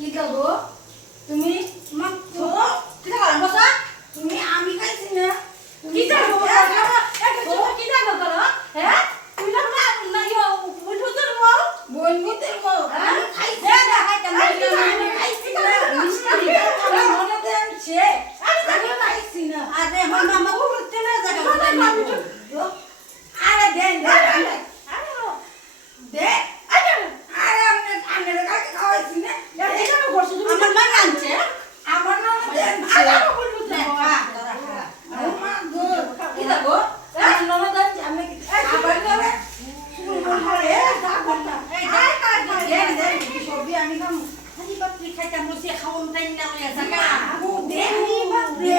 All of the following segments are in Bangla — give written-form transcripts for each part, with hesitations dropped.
কি খাবো তুমি মাত্র কি খাবার বসা তুমি আমি খাইছি না কি খাবো কি খাবো করো হ্যাঁ তুমি না না ইও বুঝুতের মো বন্ধুদের মো আমি খাইছি না আমি খাইছি না মিষ্টি আমি মনে দেন সে আমি খাইছি না আরে মামা মামা বলতে না জায়গা আরে দেন দেন আরে দে আরে আমি আন্নের কাছে খাওয়াইছি না কি খাবো করছো তুমি আমার মা আনছে আমার নাম দেন আরে বুঝুতে মা গো কি দাও আমার নাম দেন আমি আবার করে আরে দাও না দেন দেন সবই আমি খাম হানি বাপরি খাইতাম বসে খাওন তাই না ওই জায়গা ও দেন নি বাপরে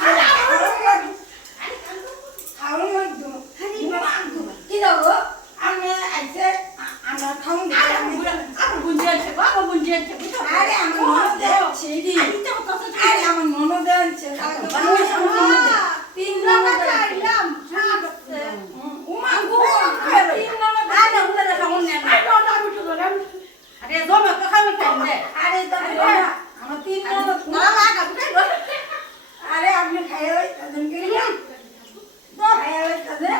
আরে খাওন লাগতো কি দাও গো আমি আইছে আমার খাওন দিতে আমি আমার বুঝি আছে বাবা বুঝি আছে আরে আমার ননদ আছে রে আরে আমার ননদ আছে তিন ননদ আইলাম উমা গো তিন ননদ আরে উনারা খাওন না আরে জমা তো খাবে খাই দে আরে তবে আমার তিন ননদ না লাগা বুঝাই আরে আপনি খাইয়া তাদের কে তো খাইয়া তাদের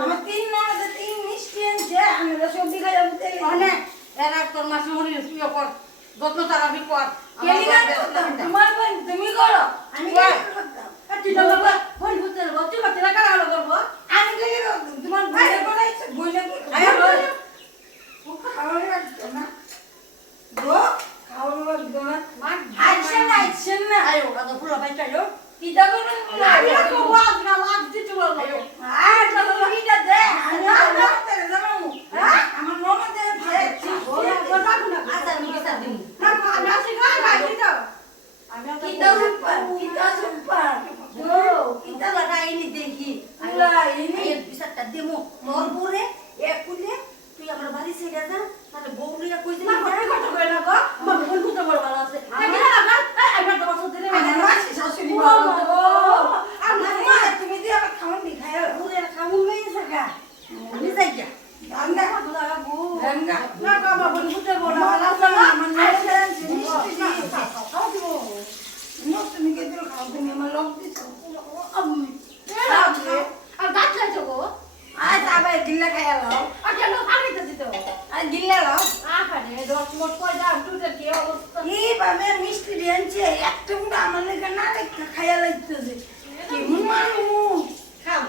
আমার তিন ননদ তিন মিষ্টি আনছে আমি সবজি খাইয়া বুঝতে মানে এরা তোর মাসে মনে ইয়ে কর যত্ন তারাবি কর তোমার বোন তুমি করো আমি তুই তো বাবা বল বুঝতে তুই বাচ্চা কারা হলো করবো আমি কি তোমার ভাইয়ের বলাইছে বইলে খাওয়ানো লাগতো না গো খাওয়ানো লাগতো না আইছেন না আয়ো কত ফুল ভাই চাইলো পিতা করুন আরে তো বাদ না লাগ দিতে বল আয়ো আর তো পিতা দে আমি আমার জানো আমার ননদের ভাই কথা কোনা আসার মুখে সার দিমু না না শিখা ভাই দিতো পিতা সুপার গো কিতা লাগাইনি দেখি লাগাইনি? এই বিচারটা দেমু তোর পরে এক কুলে তুই আমার বাড়ি ছেড়ে যা তাহলে বউলিয়া কই দিবি না কথা কই না গো মা বল বুঝতে বড় ভালো আছে না না আমি তো বসে দিলে আমার মাসি শাশুড়ি ও বলো গো আমার মা তুমি যে আমার খাওন দিখায় পুরে খামু গই সকা আমি যাই যা গঙ্গা লাগবো গঙ্গা না বাবা বল বুঝতে বড় ভালো আছে আমার আমার ননদের মিষ্টি খাও দিব নো তুমি কে দিল খাও তুমি আমার লোক দিছো আর গাছ চাইছো গো আজ আবার গিল্লা খাইয়া লাও আর কেন পানিতে দিতে আর গিল্লা লাও আহারে দশ মোট পয়সা দুটো কি অবস্থা এইভাবে মিষ্টি দিয়েছে একটা মুঠো আমার লেগে না রেখে খাইয়া লাগতেছে কেমন মানুষ খাও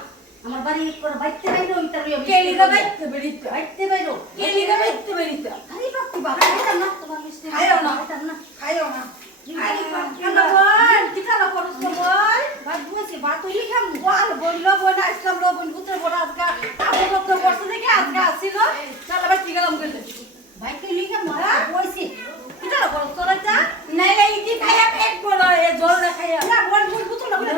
আমার বাড়ি করে বাইতে বাইরো ইতার কেলিগা বাইতে বেরিতে বাইতে বাইরো কেলিগা বাইতে বেরিতে আরে বাপি বাবা এটা না তোমার মিষ্টি খাইও না। এটা না খাইও না আরে বাপরে কেন বল কিটা না করছ বল বাদ বুঝি বাদ তুই খাম বল বললো বল না ইসলাম লো বল পুত্র বড় আজকা আপন কত বর্ষ থেকে আজকা আসিল চল বাদ গেলাম কইলে ভাই তুই লিখা মারা কইছি কিটা না করছ তোরা যা নাইলে ইতি খাইয়া পেট বড় এ জল না খাইয়া না বল বল পুত্র না বলে